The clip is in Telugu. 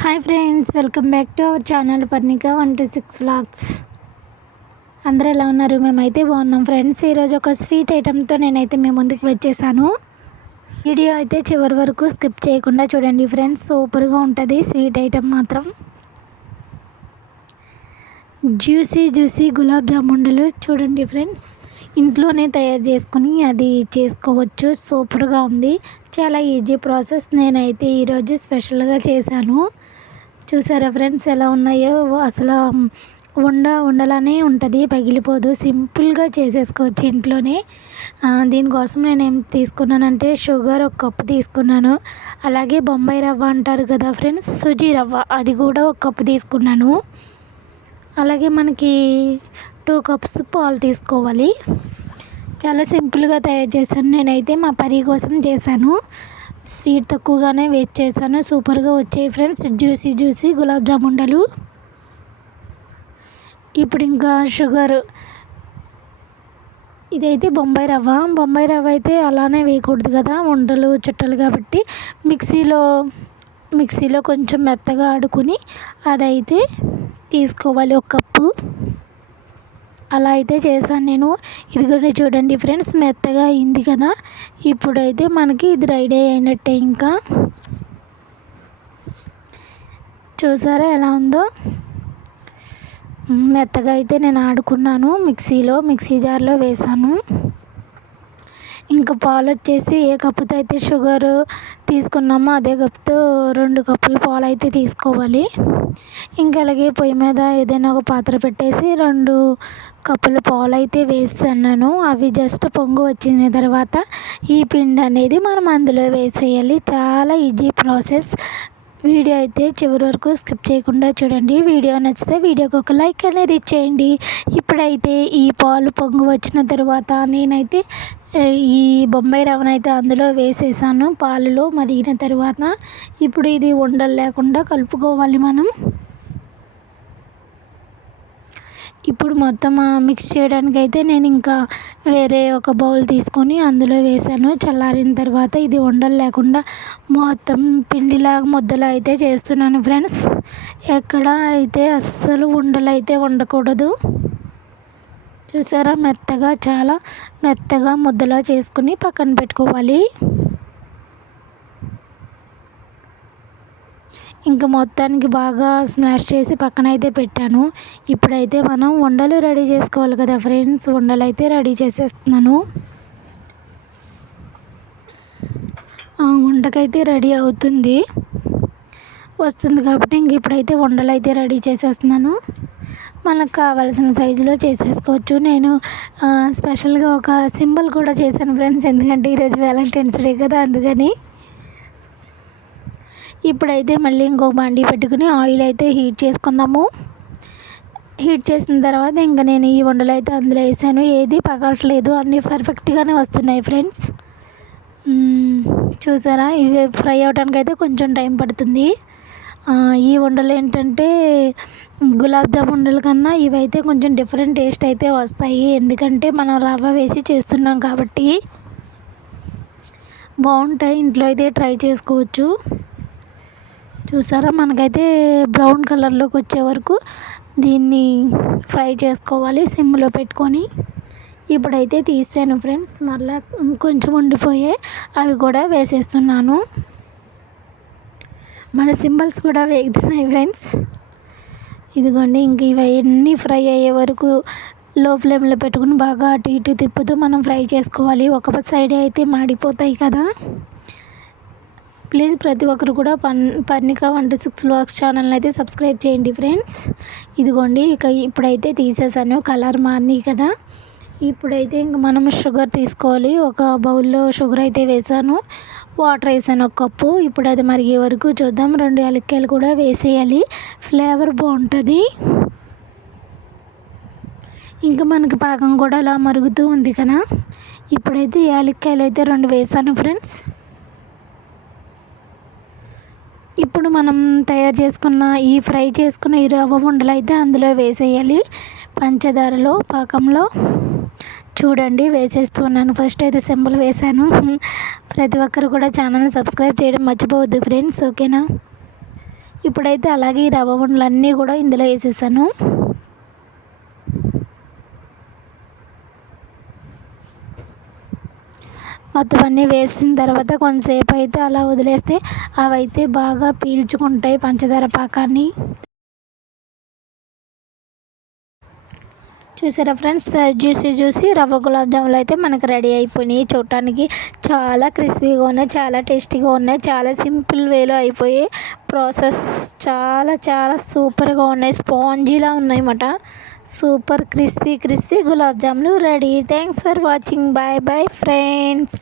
Hi friends welcome back to our channel Parnika one two six vlogs. అందరూ ఎలా ఉన్నారు? మేమైతే బాగున్నాం ఫ్రెండ్స్. ఈరోజు ఒక స్వీట్ ఐటెంతో నేనైతే మీ ముందుకు వచ్చేసాను. వీడియో అయితే చివరి వరకు స్కిప్ చేయకుండా చూడండి ఫ్రెండ్స్. సూపర్గా ఉంటుంది స్వీట్ ఐటెం మాత్రం. జ్యూసీ జ్యూసీ గులాబ్ జాముండలు చూడండి ఫ్రెండ్స్. ఇంట్లోనే తయారు చేసుకుని అది చేసుకోవచ్చు. సూపర్గా ఉంది. చాలా ఈజీ ప్రాసెస్. నేనైతే ఈరోజు స్పెషల్గా చేశాను. చూసారా ఫ్రెండ్స్ ఎలా ఉన్నాయో? అసలు ఉండ ఉండలానే ఉంటుంది పగిలిపోదు. సింపుల్గా చేసేసుకోవచ్చు ఇంట్లోనే. దీనికోసం నేను ఏం తీసుకున్నానంటే షుగర్ ఒక కప్పు తీసుకున్నాను. అలాగే బొంబాయి రవ్వ అంటారు కదా ఫ్రెండ్స్ సుజీ రవ్వ అది కూడా ఒక కప్పు తీసుకున్నాను. అలాగే మనకి టూ కప్స్ పాలు తీసుకోవాలి. చాలా సింపుల్గా తయారు చేశాను. నేనైతే మా పరి కోసం చేశాను. స్వీట్ తక్కువగానే వేస్ట్ చేశాను. సూపర్గా వచ్చాయి ఫ్రెండ్స్. జ్యూసీ జ్యూసీ గులాబ్ జాముండలు. ఇప్పుడు ఇంకా షుగర్. ఇదైతే బొంబాయి రవ్వ. బొంబాయి రవ్వ అయితే అలానే వేయకూడదు కదా వంటలు చుట్టలు కాబట్టి. మిక్సీలో మిక్సీలో కొంచెం మెత్తగా ఆడుకుని అదైతే తీసుకోవాలి ఒక కప్పు. అలా అయితే చేశాను నేను. ఇదిగోండి చూడండి ఫ్రెండ్స్ మెత్తగా అయింది కదా. ఇప్పుడైతే మనకి ఇది రెడీ అయినట్టే ఇంకా. చూసారా ఎలా ఉందో? మెత్తగా అయితే నేను ఆడుకున్నాను మిక్సీలో మిక్సీ జార్లో వేసాను ఇంకా పాలు వచ్చేసి ఏ కప్పుతో అయితే షుగర్ తీసుకున్నామో అదే కప్పుతో రెండు కప్పులు పాలు అయితే తీసుకోవాలి. ఇంకా అలాగే పొయ్యి మీద ఏదైనా ఒక పాత్ర పెట్టేసి రెండు కప్పుల పాలు అయితే వేస్తున్నాను అవి జస్ట్ పొంగు వచ్చిన తర్వాత ఈ పిండి అనేది మనం అందులో వేసేయాలి. చాలా ఈజీ ప్రాసెస్ వీడియో అయితే చివరి వరకు స్కిప్ చేయకుండా చూడండి. వీడియో నచ్చితే వీడియోకి ఒక లైక్ అనేది ఇచ్చేయండి. ఇప్పుడైతే ఈ పాలు పొంగు వచ్చిన తర్వాత నేనైతే ఈ బొంబాయి రవ్వను అయితే అందులో వేసేసాను. పాలలో మరిగిన తర్వాత ఇప్పుడు ఇది ఉండలు లేకుండా కలుపుకోవాలి మనం. ఇప్పుడు మొత్తం మిక్స్ చేయడానికి అయితే నేను ఇంకా వేరే ఒక బౌల్ తీసుకొని అందులో వేసాను. చల్లారిన తర్వాత ఇది ఉండలు లేకుండా మొత్తం పిండిలాగా ముద్దలు అయితే చేస్తున్నాను ఫ్రెండ్స్. ఎక్కడ అయితే అస్సలు ఉండలు అయితే ఉండకూడదు. చూసారా? మెత్తగా చాలా మెత్తగా ముద్దలా చేసుకుని పక్కన పెట్టుకోవాలి. ఇంకా మొత్తానికి బాగా స్మాష్ చేసి పక్కన అయితే పెట్టాను. ఇప్పుడైతే మనం ఉండలు రెడీ చేసుకోవాలి కదా ఫ్రెండ్స్. ఉండలు అయితే రెడీ చేసేస్తున్నాను. వంటకైతే రెడీ అవుతుంది. వస్తుంది కాబట్టి ఇంక ఇప్పుడైతే ఉండలు అయితే రెడీ చేసేస్తున్నాను. మనకు కావాల్సిన సైజులో చేసేసుకోవచ్చు. నేను స్పెషల్గా ఒక సింబల్ కూడా చేశాను ఫ్రెండ్స్. ఎందుకంటే ఈరోజు వ్యాలంటైన్స్ డే కదా అందుకని. ఇప్పుడైతే మళ్ళీ ఇంకొక బండి పెట్టుకుని ఆయిల్ అయితే హీట్ చేసుకుందాము. హీట్ చేసిన తర్వాత ఇంకా నేను ఈ వండలు అయితే అందులో వేసాను. ఏది పగలట్లేదు అన్నీ పర్ఫెక్ట్గానే వస్తున్నాయి ఫ్రెండ్స్ చూసారా? ఇవి ఫ్రై అవడానికి అయితే కొంచెం టైం పడుతుంది. ఈ వండలు ఏంటంటే గులాబ్ జామ్ ఉండల కన్నా ఇవైతే కొంచెం డిఫరెంట్ టేస్ట్ అయితే వస్తాయి. ఎందుకంటే మనం రవ్వ వేసి చేస్తున్నాం కాబట్టి బాగుంటాయి. ఇంట్లో అయితే ట్రై చేసుకోవచ్చు. చూసారా? మనకైతే బ్రౌన్ కలర్లోకి వచ్చే వరకు దీన్ని ఫ్రై చేసుకోవాలి సిమ్లో పెట్టుకొని. ఇప్పుడైతే తీసాను ఫ్రెండ్స్. మళ్ళీ కొంచెం ఉండిపోయాయి అవి కూడా వేసేస్తున్నాను. మన సింబల్స్ కూడా వేగుతున్నాయి ఫ్రెండ్స్. ఇదిగోండి ఇంక ఇవన్నీ ఫ్రై అయ్యే వరకు లో ఫ్లేమ్లో పెట్టుకుని బాగా అటు ఇటు తిప్పుతూ మనం ఫ్రై చేసుకోవాలి. ఒక సైడ్ అయితే మాడిపోతాయి కదా. ప్లీజ్ ప్రతి ఒక్కరు కూడా పన్ పర్ణిక వన్ సిక్స్ వ్లాగ్స్ ఛానల్ని అయితే సబ్స్క్రైబ్ చేయండి ఫ్రెండ్స్. ఇదిగోండి ఇక ఇప్పుడైతే తీసేసాను కలర్ మారింది కదా. ఇప్పుడైతే ఇంక మనం షుగర్ తీసుకోవాలి. ఒక బౌల్లో షుగర్ అయితే వేసాను. వాటర్ వేసాను ఒక కప్పు. ఇప్పుడు అది మరిగే వరకు చూద్దాం. రెండు యాలక్కాయలు కూడా వేసేయాలి. ఫ్లేవర్ బాగుంటుంది. ఇంకా మనకి పాకం కూడా అలా మరుగుతూ ఉంది కదా. ఇప్పుడైతే యాలక్కాయలు అయితే రెండు వేసాను ఫ్రెండ్స్. ఇప్పుడు మనం తయారు చేసుకున్న ఈ ఫ్రై చేసుకున్న ఈ రవ్వ ఉండలు అయితే అందులో వేసేయాలి. పంచదారలో పాకంలో చూడండి వేసేస్తున్నాను. ఫస్ట్ అయితే సింబల్ వేసాను ప్రతి ఒక్కరు కూడా ఛానల్ని సబ్స్క్రైబ్ చేయడం మర్చిపోవద్దు ఫ్రెండ్స్ ఓకేనా? ఇప్పుడైతే అలాగే ఈ రవ్వ ఉండలన్నీ కూడా ఇందులో వేసేసాను. మొత్తం అన్నీ వేసిన తర్వాత కొంతసేపు అయితే అలా వదిలేస్తే అవైతే బాగా పీల్చుకుంటాయి పంచదార పాకాన్ని. చూసారా ఫ్రెండ్స్? జ్యూసీ జ్యూసీ రవ్వ గులాబ్ జాములు అయితే మనకు రెడీ అయిపోయినాయి. చూడటానికి చాలా క్రిస్పీగా ఉన్నాయి చాలా టేస్టీగా ఉన్నాయి చాలా సింపుల్ వేలో అయిపోయి ప్రాసెస్. చాలా చాలా సూపర్గా ఉన్నాయి. స్పాంజీలా ఉన్నాయి అన్నమాట సూపర్ క్రిస్పీ క్రిస్పీ గులాబ్ జాములు ready. Thanks for watching bye bye friends